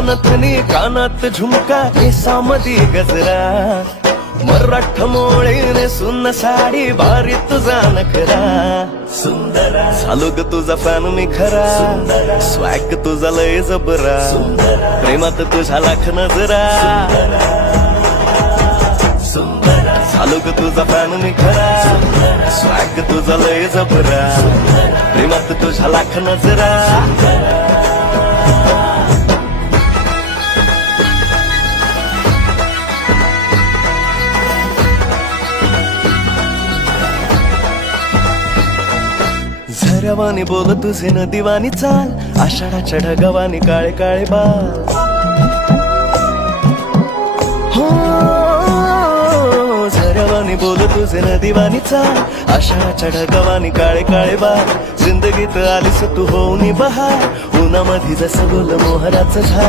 नथनी कानात झुमका केसामधी गजरा मराठ मोळीने सुन्न साडी भारी तुझा नखरा सुंदरा झालो ग तुझा फॅन मी खरा स्वॅग तुझा लय जबरा प्रेमात तुझ्या लाख नजरा झालो ग तुझा फॅन मी खरा स्वॅग तुझा लय जबरा प्रेमात तुझ्या लाख नजरा झऱ्यावानी बोल तुझे नदीवानी चाल आषाढाच्या ढगावानी काळे काळे बाल हो झऱ्यावानी बोल तुझे नदीवानी चाल आषाढाच्या ढगावानी काळे काळे बाल जिंदगीत आलीस तू होऊनी बहार उन्हामध्ये जसं बोल मोहराचं झाड